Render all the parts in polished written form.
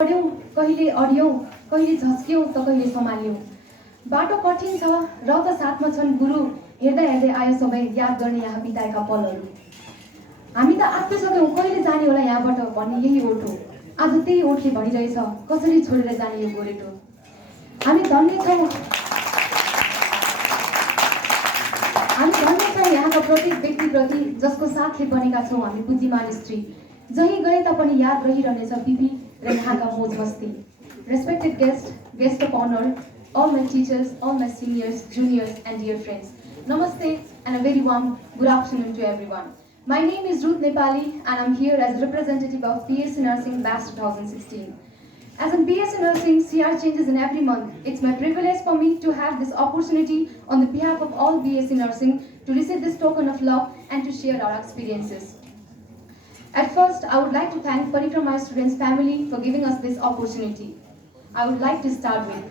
पढ्यौं कहिले अड्यौं कहिले झस्क्यौं त कहिले सम्हाल्यौं बाटो कठिन छ र त साथमा छन् गुरु हेर्दै हेर्दै आयो सबै याद गर्ने यहाँ बिताएका पलहरू हामी त आत्तिसक्यौं कहिले जाने होला यहाँबाट भन्ने यही ओठ हो आज त्यही ओठले भनिरहेछ कसरी छोडेर जाने यो गोरेटो हामी धन्य छौं यहाँका प्रत्येक व्यक्तिप्रति जसको साथले बनेका छौं हामी बुद्धिमान स्त्री जहीँ गए तापनि याद रहिरहनेछ बिपी र यहाँका मोज मस्ती Respected guests, guest of honor, all my teachers, all my seniors, juniors and dear friends. Namaste and a very warm good afternoon to everyone. My name is Ruth Nepali and I'm here as a representative of BSc Nursing Batch 2016. As in BSc Nursing, CR changes in every month. It's my privilege for me to have this opportunity on the behalf of all BSc Nursing to receive this token of love and to share our experiences. At first, I would like to thank Parikrama students' family for giving us this opportunity. I would like to start with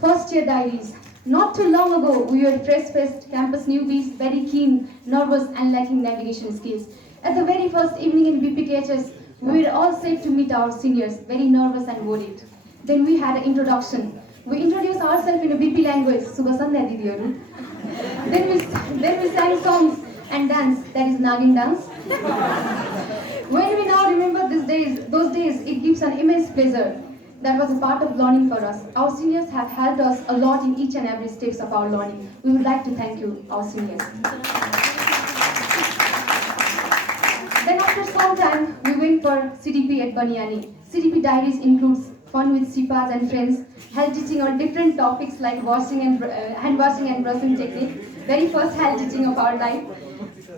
first year diaries. Not too long ago, we were fresh-faced campus newbies, very keen, nervous and lacking navigation skills. At the very first evening in BPKHS, we were all set to meet our seniors, very nervous and worried. Then we had an introduction. We introduced ourselves in a BP language, Subha Sandhya Didiyaru. Then we sang songs and dance, that is Nagin dance. When we now remember those days, it gives an immense pleasure. That was a part of learning for us. Our seniors have helped us a lot in each and every steps of our learning. We would like to thank you, our seniors. Then after some time, we went for CDP at Baniani. CDP diaries includes fun with CPAs and friends, health teaching on different topics like hand washing and brushing technique. Very first health teaching of our life.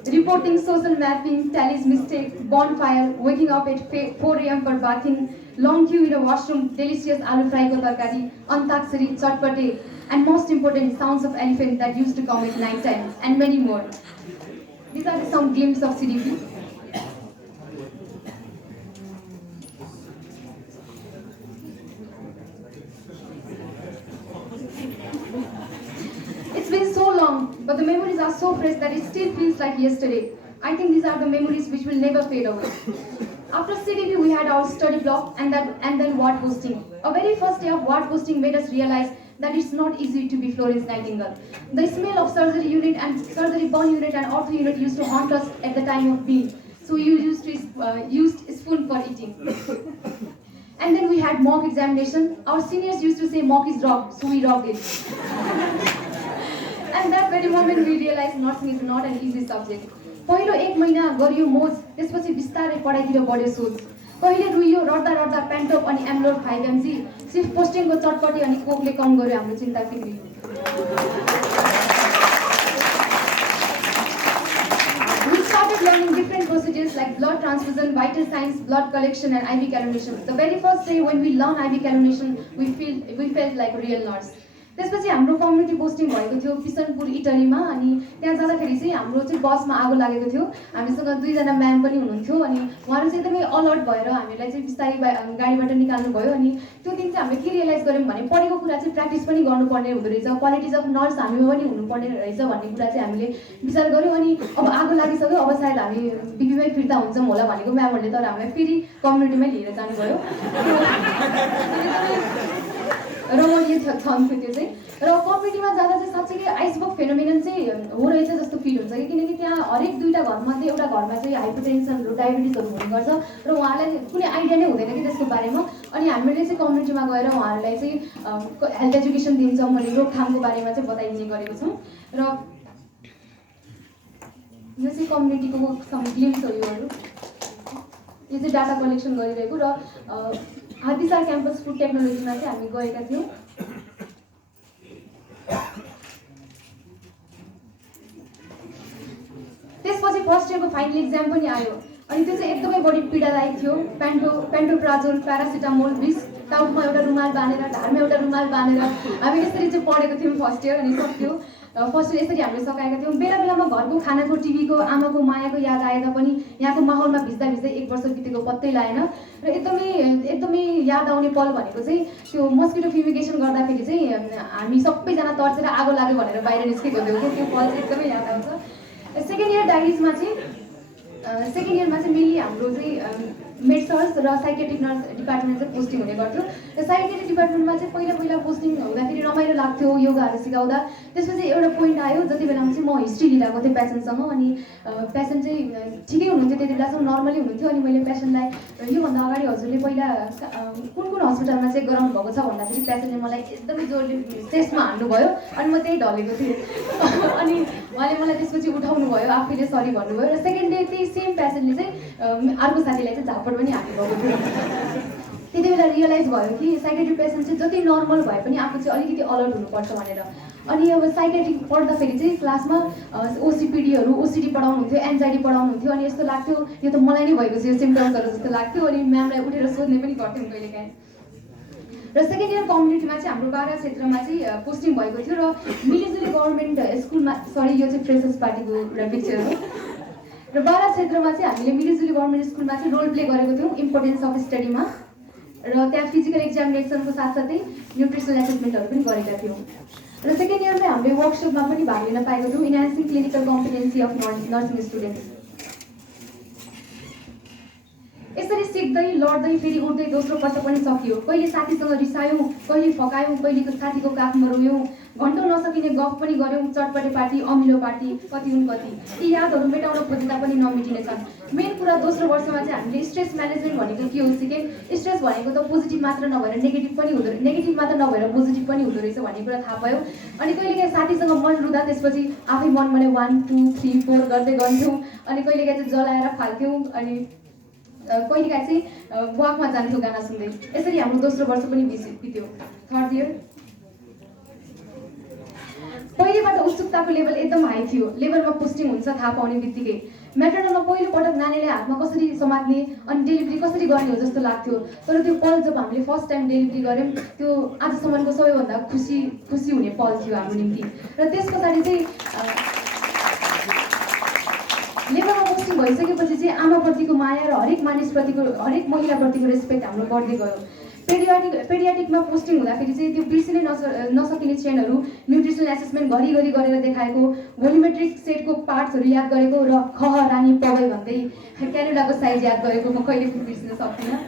Reporting social mapping, tallies mistake, bonfire, waking up at 4 a.m. for bathing, long queue in a washroom, delicious aloo fry ko tarkari, antakshari, chatpate, and most important, sounds of elephant that used to come at night time, and many more. These are some glimpses of CDP. It's been so long, but the memories are so fresh that it still feels like yesterday. I think these are the memories which will never fade away. After CDP, we had our study block and then ward posting. Our very first day of ward posting made us realize that it's not easy to be Florence Nightingale. The smell of surgery unit and surgery burn unit and ortho unit used to haunt us at the time of meal. So we used spoon for eating. And then we had mock examination. Our seniors used to say mock is rock, so we rocked it. And that very moment we realized nursing is not an easy subject. पहिलो 1 महिना गरियो मोज त्यसपछि बिस्तारै पढाइतिर बढ्यो सोच कहिले रुइयो रड्दा रड्दा पेन्टोप अनि एमलोर 5mg सिर्फ पोस्टिङको चटपटी अनि कोकले कम गर्यो हाम्रो चिन्ता फिक्री We started learning different procedures like blood transfusion, vital signs, blood collection and IV cannulation. The very first day when we learned IV cannulation, we felt like a real nurse. त्यसपछि हाम्रो community posting भएको थियो पिसनपुर इटलीमा अनि त्यहाँ जाँदाखेरि चाहिँ हाम्रो चाहिँ बसमा आगो लागेको थियो हामीसँग 2 जना म्याम पनि हुनुहुन्थ्यो अनि उहाँहरू चाहिँ एकदमै अलर्ट भएर हामीलाई चाहिँ बिस्तारै गाडीबाट निकाल्नु भयो अनि त्यो दिन चाहिँ हामीले के रियलाइज गर्यौं भने पढेको कुरा चाहिँ प्र्याक्टिस पनि गर्नुपर्ने हुँदो रहेछ क्वालिटिज अफ नर्स हामीमा पनि हुनुपर्ने रहेछ भन्ने कुरा चाहिँ हामीले विचार गर्यौं अनि अब आगो लागिसक्यो अब सायद हामी बिपीमै फिर्ता हुन्छौं होला भनेको म्यामहरुले तर हामीलाई फेरि कम्युनिटीमै लिएर जानु भयो रमणीय छन्थ्यो त्यो चाहिँ र कम्युनिटीमा जाँदा चाहिँ साँच्चै आइसबर्ग फेनोमेनन चाहिँ हो रहेछ जस्तो फिल हुन्छ किनकि त्यहाँ हरेक दुईटा घरमध्ये एउटा घरमा चाहिँ हाइपरटेन्सन र डायबिटिजहरू हुने गर्छ र उहाँहरूलाई कुनै आइडिया नै हुँदैन कि त्यसको बारेमा अनि हामीले चाहिँ कम्युनिटीमा गएर उहाँहरूलाई चाहिँ हेल्थ एजुकेसन दिन्छौँ भने रोकथामको बारेमा चाहिँ बताइदिने गरेको छौँ र यो चाहिँ कम्युनिटीको सम ग्लिम्स हो योहरू यो चाहिँ डाटा कलेक्सन गरिरहेको र हात्तीसार क्याम्पस फुड टेक्नोलोजीमा चाहिँ हामी गएका थियौँ त्यसपछि फर्स्ट इयरको फाइनल एक्जाम पनि आयो अनि त्यो चाहिँ एकदमै बढी पीडादायक थियो पेन्टोप्राजोल प्यारासिटामोल विष टाउकोमा एउटा रुमाल बाँधेर ढाडमा एउटा रुमाल बाँधेर हामी यसरी चाहिँ पढेको थियौँ फर्स्ट इयर अनि सक्यो फर्स्ट इयर यसरी हामीले सकाएका थियौँ बेला बेलामा घरको खानाको टिभीको आमाको मायाको याद आए तापनि यहाँको माहौलमा भिज्दा 1 वर्ष बितेको पत्तै लागेन र एकदमै याद आउने पल भनेको चाहिँ त्यो मस्किटो फ्युमिगेसन गर्दाखेरि चाहिँ हामी सबैजना तर्सेर आगो लाग्यो भनेर बाहिर निस्केको थियो त्यो पल चाहिँ एकदमै याद आउँछ सेकेन्ड इयर डायरिजमा चाहिँ सेकेन्ड इयरमा चाहिँ मेनली हाम्रो चाहिँ मेडिसर्स र साइकेट्रिक नर्स डिपार्टमेन्ट चाहिँ पोस्टिङ हुने गर्थ्यो र साइकेट्रिक डिपार्टमेन्टमा चाहिँ पहिला पोस्टिङ हुँदाखेरि रमाइलो लाग्थ्यो योगाहरू सिकाउँदा। त्यसपछि एउटा पोइन्ट आयो जति बेलामा चाहिँ म हिस्ट्री लिइरहेको थिएँ पेसेन्टसँग, अनि पेसेन्ट चाहिँ ठिकै हुनुहुन्थ्यो त्यति बेलासम्म नर्मली हुनुहुन्थ्यो। अनि मैले पेसेन्टलाई योभन्दा अगाडि हजुरले पहिला कुन हस्पिटलमा चेक गराउनु भएको छ भन्दाखेरि पेसेन्टले मलाई एकदमै जोडले चेस्टमा हान्नुभयो अनि म त्यही ढलेको थिएँ। अनि उहाँले मलाई त्यसपछि उठाउनु भयो, आफैले सरी भन्नुभयो र सेकेन्ड डे त्यही सेम पेसेन्टले चाहिँ अर्को साथीलाई चाहिँ झापड पनि हान्नुभएको थियो। त्यति बेला रियलाइज भयो कि साइकेट्रिक पेसेन्ट चाहिँ जति नर्मल भए पनि आफू चाहिँ अलिकति अलर्ट हुनुपर्छ भनेर। अनि अब साइकेट्रिक पढ्दाखेरि चाहिँ क्लासमा ओसिपिडीहरू ओसिडी पढाउनुहुन्थ्यो, एन्जाइटी पढाउनुहुन्थ्यो, अनि यस्तो लाग्थ्यो यो त मलाई नै भएको छ यो सिम्टम्सहरू जस्तो लाग्थ्यो। अनि म्यामलाई उठेर सोध्ने पनि गर्थ्यौँ कहिलेकाहीँ। र सेकेन्ड इयर कम्युनिटीमा चाहिँ हाम्रो बारा क्षेत्रमा चाहिँ पोस्टिङ भएको थियो र मिलिजुली गभर्मेन्ट स्कुलमा, सरी यो चाहिँ फ्रेसर्स पार्टीको एउटा पिक्चर हो। र बारा क्षेत्रमा चाहिँ हामीले मिलिजुली गभर्मेन्ट स्कुलमा चाहिँ रोल प्ले गरेको थियौँ इम्पोर्टेन्स अफ स्टडीमा, र त्यहाँ फिजिकल एक्जामिनेसनको साथसाथै न्युट्रिसनल एसेसमेन्टहरू पनि गरेका थियौँ। र सेकेन्ड इयरमै हामीले वर्कसपमा पनि भाग लिन पाएको थियौँ, enhancing clinical competency of nursing students. यसरी सिक्दै लड्दै फेरि उठ्दै दोस्रो वर्ष पनि सकियो। कहिले साथीसँग रिसायौँ, कहिले फकायौँ, कहिलेको साथीको काखमा रोयौँ, घन्टौँ नसकिने गफ पनि गऱ्यौँ, चटपटे पार्टी अमिलो पार्टी कति हुन् कति। ती यादहरू मेटाउन खोज्दा पनि नमेटिनेछन्। मेन कुरा दोस्रो वर्षमा चाहिँ हामीले स्ट्रेस म्यानेजमेन्ट भनेको के हो सिकेँ। स्ट्रेस भनेको त पोजिटिभ मात्र नभएर नेगेटिभ मात्र नभएर पोजिटिभ पनि हुँदो रहेछ भन्ने कुरा थाहा भयो। अनि कहिलेकाहीँ साथीसँग मन रुँदा त्यसपछि आफै मन भने 1 2 3 4 गर्दै गन्थ्यौँ, अनि कहिलेकाहीँ चाहिँ जलाएर फाल्थ्यौँ, अनि कहिलेकाहीँ चाहिँ वाकमा जान्थ्यौँ गाना सुन्दै। यसरी हाम्रो दोस्रो वर्ष पनि बित्यो। थर्ड इयर पहिलेबाट उत्सुकताको लेभल एकदम हाई थियो। लेभलमा पोस्टिङ हुन्छ थाहा पाउने बित्तिकै म्याटर्नलमा पहिलोपटक नानीले हातमा कसरी समात्ने अनि डेलिभरी कसरी गर्ने हो जस्तो लाग्थ्यो। तर त्यो पल जब हामीले फर्स्ट टाइम डेलिभरी गऱ्यौँ त्यो आजसम्मको सबैभन्दा खुसी हुने पल थियो हाम्रो निम्ति। र त्यस पछाडि चाहिँ लेभलमा पोस्टिङ भइसकेपछि चाहिँ आमाप्रतिको माया र हरेक मानिसप्रतिको हरेक महिलाप्रतिको रेस्पेक्ट हाम्रो बढ्दै गयो। पेडियाट्रिकमा पोस्टिङ हुँदाखेरि चाहिँ त्यो बिर्सिनै नसकिने चेनहरू, न्युट्रिसनल एसेसमेन्ट घरिघरि गरेर देखाएको, भोलिमेट्रिक सेटको पार्ट्सहरू याद गरेको र खह रानी पवै भन्दै क्यानेडाको साइज याद गरेको म कहिले पनि बिर्सिन सक्दिनँ।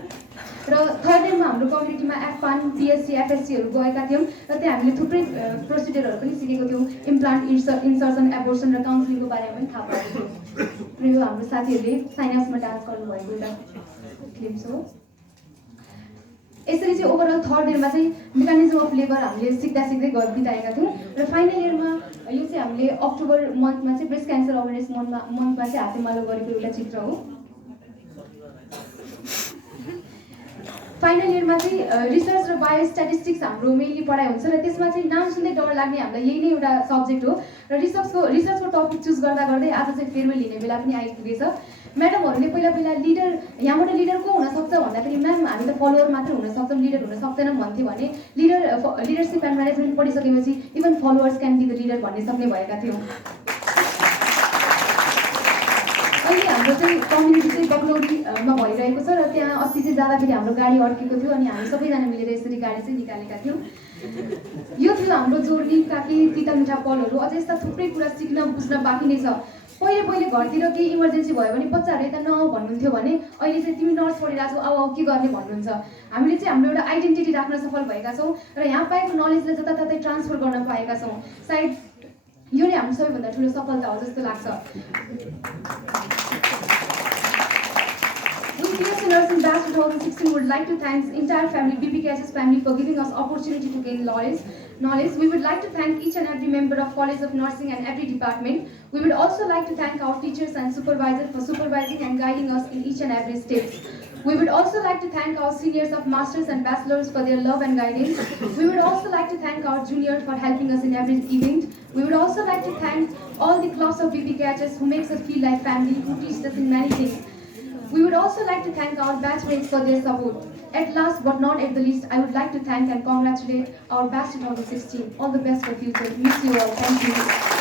र थर्ड इयरमा हाम्रो कम्युनिटीमा एफपान, पिएससी, एफएससीहरू गएका थियौँ र त्यहाँ हामीले थुप्रै प्रोसिडियरहरू पनि सिकेको थियौँ। इम्प्लान्ट, इन्सर्सन, एबोर्सन र काउन्सिलिङको बारेमा पनि थाहा पाएको थियो। र यो हाम्रो साथीहरूले साइनासमा डान्स गर्नुभएको एउटा क्लिप्स हो। यसरी चाहिँ ओभरअल थर्ड इयरमा चाहिँ मेकानिजम अफ लेबर हामीले सिक्दै बिताएका थियौँ। र फाइनल इयरमा यो चाहिँ हामीले अक्टोबर मन्थमा चाहिँ ब्रेस्ट क्यान्सर अवेरनेस मन्थमा चाहिँ हातेमालो गरेको एउटा चित्र हो। फाइनल इयरमा चाहिँ रिसर्च र बायोस्ट्याटिस्टिक्स हाम्रो मेनली पढाइ हुन्छ र त्यसमा चाहिँ नाम सुन्दै डर लाग्ने हामीलाई यही नै एउटा सब्जेक्ट हो। र रिसर्चको टपिक चुज गर्दा गर्दै आज चाहिँ फेयरवेल लिने बेला पनि आइपुगेछ। म्याडमहरूले पहिला लिडर यहाँबाट लिडर को हुनसक्छ भन्दाखेरि म्याम हामी त फलोवर मात्र हुन सक्छौँ, लिडर हुन सक्दैनौँ भन्थ्यो भने लिडरसिप एन्ड म्यानेजमेन्ट पढिसकेपछि even followers can be the leader भन्ने सक्ने भएका थियौँ। अहिले हाम्रो चाहिँ कम्युनिटी चाहिँ बगलौरीमा भइरहेको छ र त्यहाँ अस्ति चाहिँ जाँदाखेरि हाम्रो गाडी अड्केको थियो अनि हामी सबैजना मिलेर यसरी गाडी चाहिँ निकालेका थियौँ। यो थियो हाम्रो जोर्नीका केही तिता मिठा पलहरू। अझै यस्ता थुप्रै कुरा सिक्न बुझ्न बाँकी नै छ। पहिले घरतिर केही इमर्जेन्सी भयो भने बच्चाहरू यता भन्नुहुन्थ्यो भने अहिले चाहिँ तिमी नर्स पढिरहेको छौ अब के गर्ने भन्नुहुन्छ। हामीले चाहिँ हाम्रो एउटा आइडेन्टिटी राख्न सफल भएका छौँ र यहाँ पाएको नलेजलाई जताततै ट्रान्सफर गर्न पाएका छौँ। सायद यो नै हाम्रो सबैभन्दा ठुलो सफलता हो जस्तो लाग्छ। PSC Nursing Batch 2016 would like to thank entire family, BPKHS family, for giving us opportunity to gain knowledge. We would like to thank each and every member of College of Nursing and every department. We would also like to thank our teachers and supervisors for supervising and guiding us in each and every step. We would also like to thank our seniors of masters and bachelors for their love and guidance. We would also like to thank our juniors for helping us in every event. We would also like to thank all the class of BPKHS who makes us feel like family, who teach us in many things. We would also like to thank our batchmates for their support. At last but not at the least, I would like to thank and congratulate our batch 2016. All the best for future. Miss you all. Thank you.